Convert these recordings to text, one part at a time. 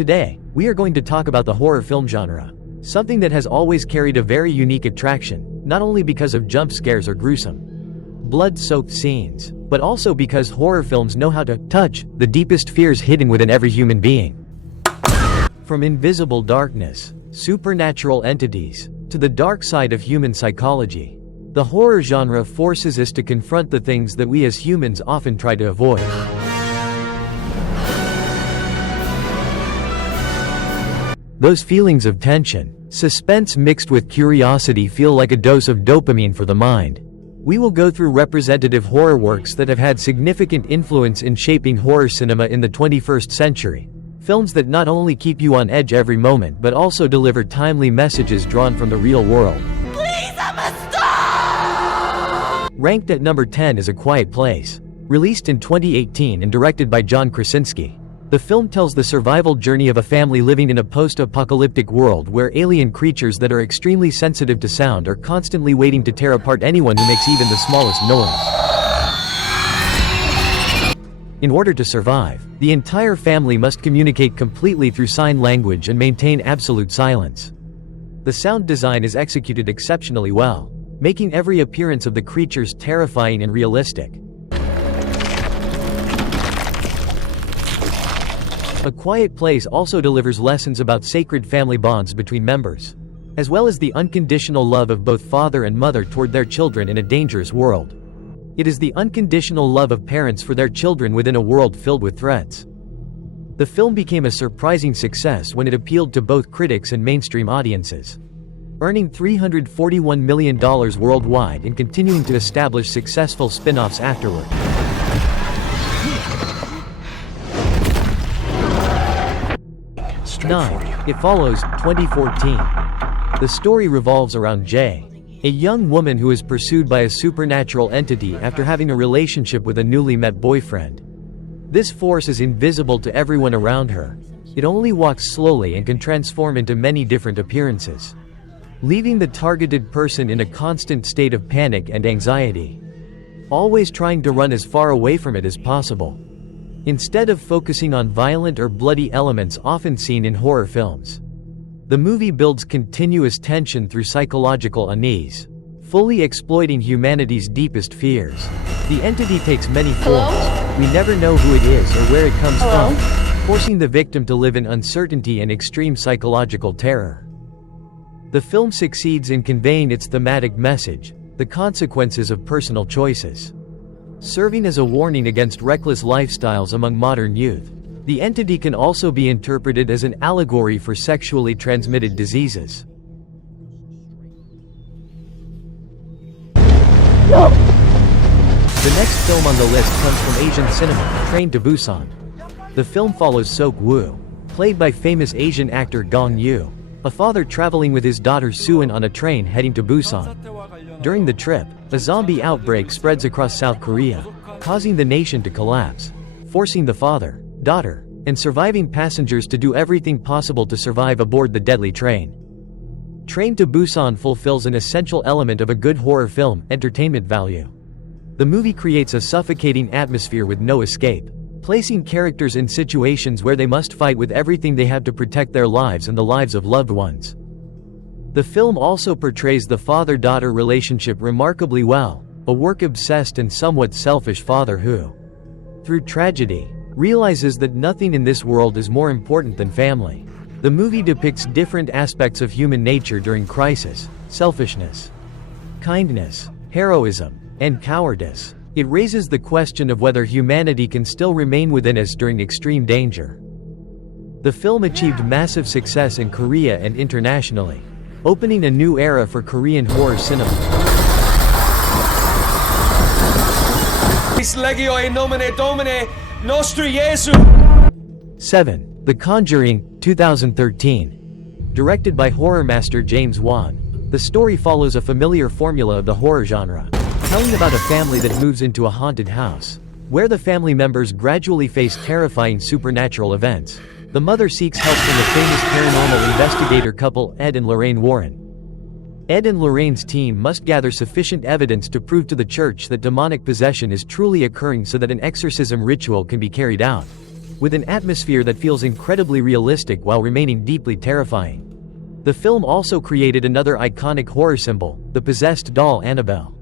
Today, we are going to talk about the horror film genre. Something that has always carried a very unique attraction, not only because of jump scares or gruesome, blood-soaked scenes, but also because horror films know how to touch the deepest fears hidden within every human being. From invisible darkness, supernatural entities, to the dark side of human psychology, the horror genre forces us to confront the things that we as humans often try to avoid. Those feelings of tension, suspense mixed with curiosity feel like a dose of dopamine for the mind. We will go through representative horror works that have had significant influence in shaping horror cinema in the 21st century. Films that not only keep you on edge every moment but also deliver timely messages drawn from the real world. Please, I'ma stop! Ranked at number 10 is A Quiet Place. Released in 2018 and directed by John Krasinski. The film tells the survival journey of a family living in a post-apocalyptic world where alien creatures that are extremely sensitive to sound are constantly waiting to tear apart anyone who makes even the smallest noise. In order to survive, the entire family must communicate completely through sign language and maintain absolute silence. The sound design is executed exceptionally well, making every appearance of the creatures terrifying and realistic. A Quiet Place also delivers lessons about sacred family bonds between members, as well as the unconditional love of both father and mother toward their children in a dangerous world. It is the unconditional love of parents for their children within a world filled with threats. The film became a surprising success when it appealed to both critics and mainstream audiences, earning $341 million worldwide and continuing to establish successful spin-offs afterward. 9. It Follows, 2014. The story revolves around Jay, a young woman who is pursued by a supernatural entity after having a relationship with a newly met boyfriend. This force is invisible to everyone around her. It only walks slowly and can transform into many different appearances, leaving the targeted person in a constant state of panic and anxiety, always trying to run as far away from it as possible. Instead of focusing on violent or bloody elements often seen in horror films, the movie builds continuous tension through psychological unease, fully exploiting humanity's deepest fears. The entity takes many forms. We never know who it is or where it comes from, forcing the victim to live in uncertainty and extreme psychological terror. The film succeeds in conveying its thematic message, the consequences of personal choices, serving as a warning against reckless lifestyles among modern youth. The entity can also be interpreted as an allegory for sexually transmitted diseases. The next film on the list comes from Asian cinema, Train to Busan. The film follows Sok-woo, played by famous Asian actor Gong Yoo, a father traveling with his daughter Suin on a train heading to Busan. During the trip, a zombie outbreak spreads across South Korea, causing the nation to collapse, forcing the father, daughter, and surviving passengers to do everything possible to survive aboard the deadly train. Train to Busan fulfills an essential element of a good horror film: entertainment value. The movie creates a suffocating atmosphere with no escape, placing characters in situations where they must fight with everything they have to protect their lives and the lives of loved ones. The film also portrays the father-daughter relationship remarkably well, a work-obsessed and somewhat selfish father who, through tragedy, realizes that nothing in this world is more important than family. The movie depicts different aspects of human nature during crisis: selfishness, kindness, heroism, and cowardice. It raises the question of whether humanity can still remain within us during extreme danger. The film achieved massive success in Korea and internationally, opening a new era for Korean horror cinema. Legio in nomine Domini nostri Jesu. 7. The Conjuring, 2013. Directed by horror master James Wan, the story follows a familiar formula of the horror genre, telling about a family that moves into a haunted house, where the family members gradually face terrifying supernatural events. The mother seeks help from the famous paranormal investigator couple Ed and Lorraine Warren. Ed and Lorraine's team must gather sufficient evidence to prove to the church that demonic possession is truly occurring so that an exorcism ritual can be carried out. with an atmosphere that feels incredibly realistic while remaining deeply terrifying. The film also created another iconic horror symbol, the possessed doll Annabelle.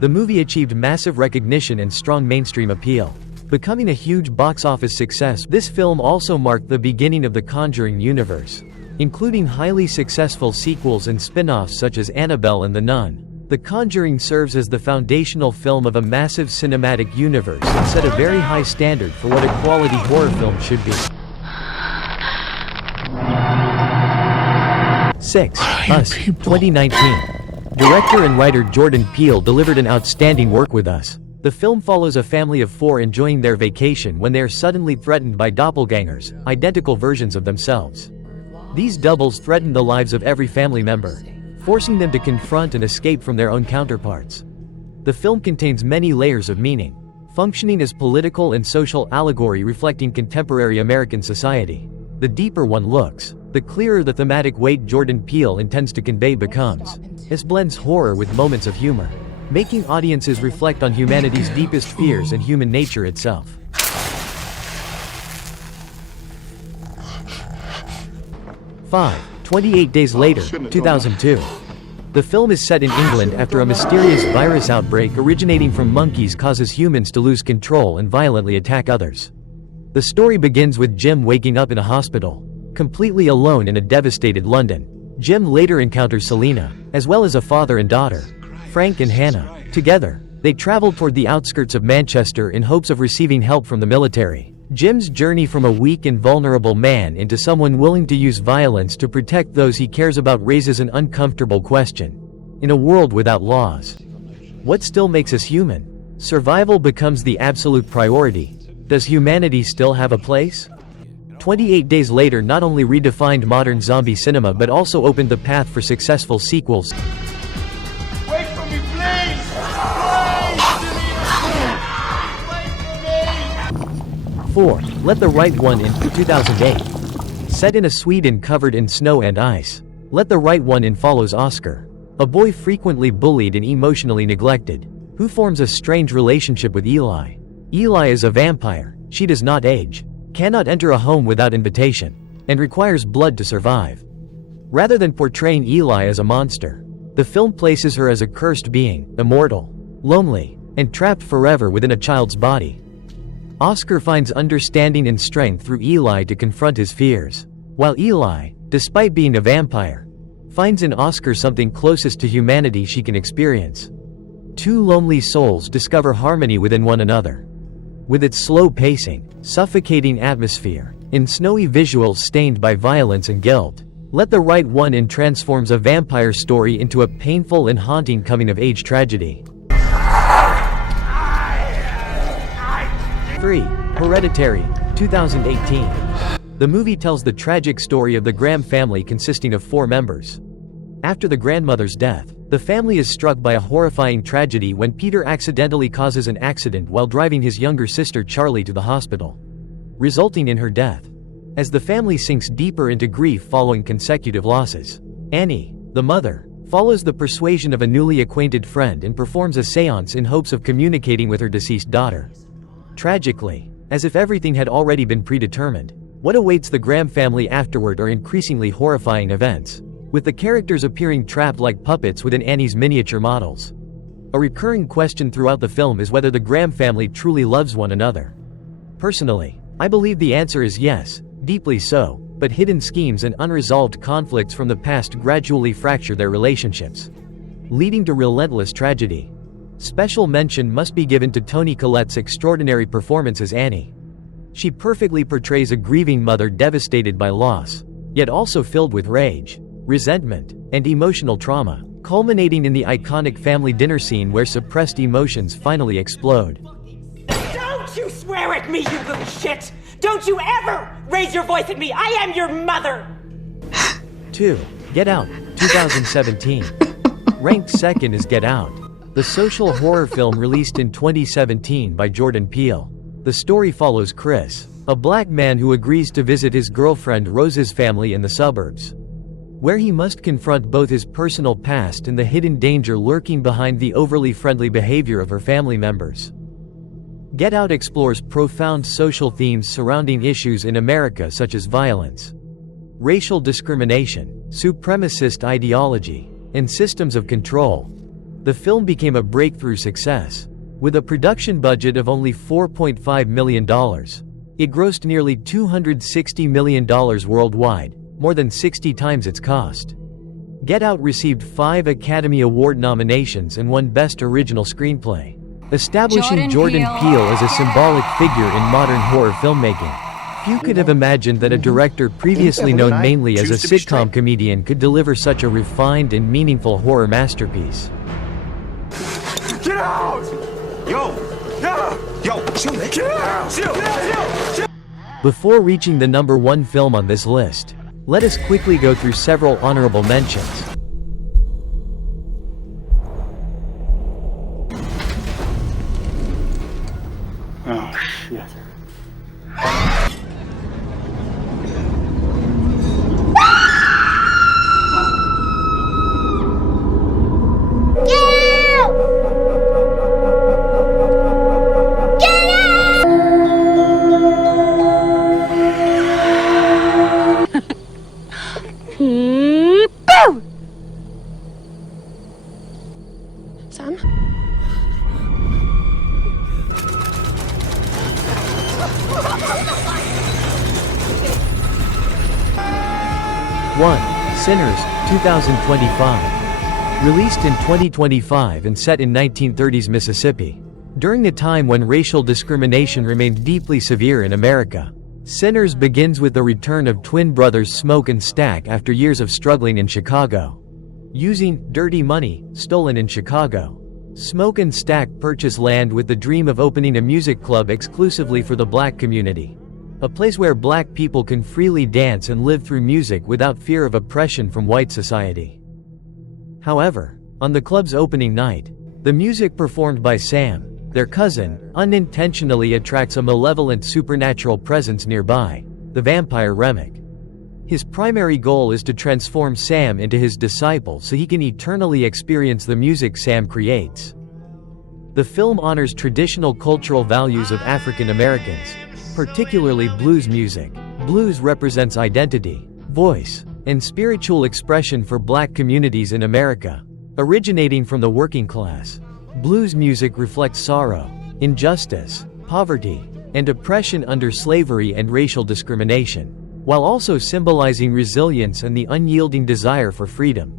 The movie achieved massive recognition and strong mainstream appeal, becoming a huge box office success. This film also marked the beginning of the Conjuring universe, including highly successful sequels and spin-offs such as Annabelle and The Nun. The Conjuring serves as the foundational film of a massive cinematic universe and set a very high standard for what a quality horror film should be. 6. Us, 2019. Director and writer Jordan Peele delivered an outstanding work with Us. The film follows a family of 4 enjoying their vacation when they are suddenly threatened by doppelgangers, identical versions of themselves. These doubles threaten the lives of every family member, forcing them to confront and escape from their own counterparts. The film contains many layers of meaning, functioning as political and social allegory reflecting contemporary American society. The deeper one looks, the clearer the thematic weight Jordan Peele intends to convey becomes. It blends horror with moments of humor, making audiences reflect on humanity's deepest fears and human nature itself. 5. 28 Days Later, 2002. The film is set in England after a mysterious virus outbreak originating from monkeys causes humans to lose control and violently attack others. The story begins with Jim waking up in a hospital, completely alone in a devastated London. Jim later encounters Selena, as well as a father and daughter, Frank and Hannah. Together, they travel toward the outskirts of Manchester in hopes of receiving help from the military. Jim's journey from a weak and vulnerable man into someone willing to use violence to protect those he cares about raises an uncomfortable question. In a world without laws, what still makes us human? Survival becomes the absolute priority. Does humanity still have a place? 28 Days Later not only redefined modern zombie cinema but also opened the path for successful sequels. Wait for me, please! 4. Let the Right One In, 2008. Set in a Sweden covered in snow and ice, Let the Right One In follows Oscar, a boy frequently bullied and emotionally neglected, who forms a strange relationship with Eli. Eli is a vampire, she does not age, cannot enter a home without invitation, and requires blood to survive. Rather than portraying Eli as a monster, the film places her as a cursed being, immortal, lonely, and trapped forever within a child's body. Oscar finds understanding and strength through Eli to confront his fears, while Eli, despite being a vampire, finds in Oscar something closest to humanity she can experience. Two lonely souls discover harmony within one another. With its slow pacing, suffocating atmosphere, and snowy visuals stained by violence and guilt, Let the Right One In transforms a vampire story into a painful and haunting coming-of-age tragedy. 3. Hereditary, 2018. The movie tells the tragic story of the Graham family consisting of 4 members. After the grandmother's death, the family is struck by a horrifying tragedy when Peter accidentally causes an accident while driving his younger sister Charlie to the hospital, resulting in her death. As the family sinks deeper into grief following consecutive losses, Annie, the mother, follows the persuasion of a newly acquainted friend and performs a séance in hopes of communicating with her deceased daughter. Tragically, as if everything had already been predetermined, what awaits the Graham family afterward are increasingly horrifying events, with the characters appearing trapped like puppets within Annie's miniature models. A recurring question throughout the film is whether the Graham family truly loves one another. Personally, I believe the answer is yes, deeply so, but hidden schemes and unresolved conflicts from the past gradually fracture their relationships, leading to relentless tragedy. Special mention must be given to Toni Collette's extraordinary performance as Annie. She perfectly portrays a grieving mother devastated by loss, yet also filled with rage, resentment, and emotional trauma, culminating in the iconic family dinner scene where suppressed emotions finally explode. Don't you swear at me, you little shit! Don't you ever raise your voice at me! I am your mother! 2. Get Out, 2017. Ranked second is Get Out, the social horror film released in 2017 by Jordan Peele. The story follows Chris, a black man who agrees to visit his girlfriend Rose's family in the suburbs, where he must confront both his personal past and the hidden danger lurking behind the overly friendly behavior of her family members. Get Out explores profound social themes surrounding issues in America such as violence, racial discrimination, supremacist ideology, and systems of control. The film became a breakthrough success. With a production budget of only $4.5 million, it grossed nearly $260 million worldwide, more than 60 times its cost. Get Out received 5 Academy Award nominations and won Best Original Screenplay, establishing Jordan Peele as a symbolic figure in modern horror filmmaking. Few could have imagined that a director previously known mainly as a sitcom comedian could deliver such a refined and meaningful horror masterpiece. Get out! Yo! Yo! Get out! Before reaching the #1 film on this list, let us quickly go through several honorable mentions. Oh, shit. Sam? 1. Sinners, 2025. Released in 2025 and set in 1930s Mississippi. During a time when racial discrimination remained deeply severe in America, Sinners begins with the return of twin brothers Smoke and Stack after years of struggling in Chicago. Using dirty money stolen in Chicago, Smoke and Stack purchase land with the dream of opening a music club exclusively for the black community. A place where black people can freely dance and live through music without fear of oppression from white society. However, on the club's opening night, the music performed by Sam, their cousin, unintentionally attracts a malevolent supernatural presence nearby, the vampire Remick. His primary goal is to transform Sam into his disciple so he can eternally experience the music Sam creates. The film honors traditional cultural values of African Americans, particularly blues music. Blues represents identity, voice, and spiritual expression for black communities in America. Originating from the working class, blues music reflects sorrow, injustice, poverty, and oppression under slavery and racial discrimination, while also symbolizing resilience and the unyielding desire for freedom.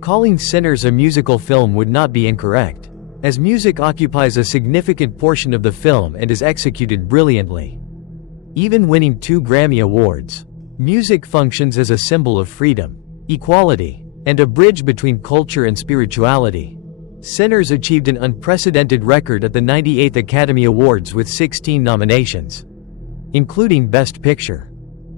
Calling Sinners a musical film would not be incorrect, as music occupies a significant portion of the film and is executed brilliantly. Even winning 2 Grammy Awards, music functions as a symbol of freedom, equality, and a bridge between culture and spirituality. Sinners achieved an unprecedented record at the 98th Academy Awards with 16 nominations, including Best Picture.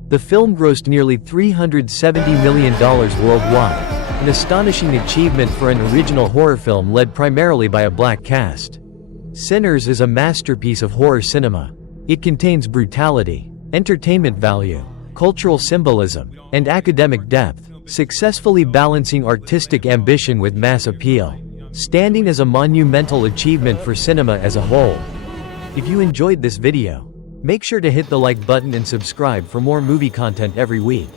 The film grossed nearly $370 million worldwide, an astonishing achievement for an original horror film led primarily by a black cast. Sinners is a masterpiece of horror cinema. It contains brutality, entertainment value, cultural symbolism, and academic depth, successfully balancing artistic ambition with mass appeal, standing as a monumental achievement for cinema as a whole. If you enjoyed this video, make sure to hit the like button and subscribe for more movie content every week.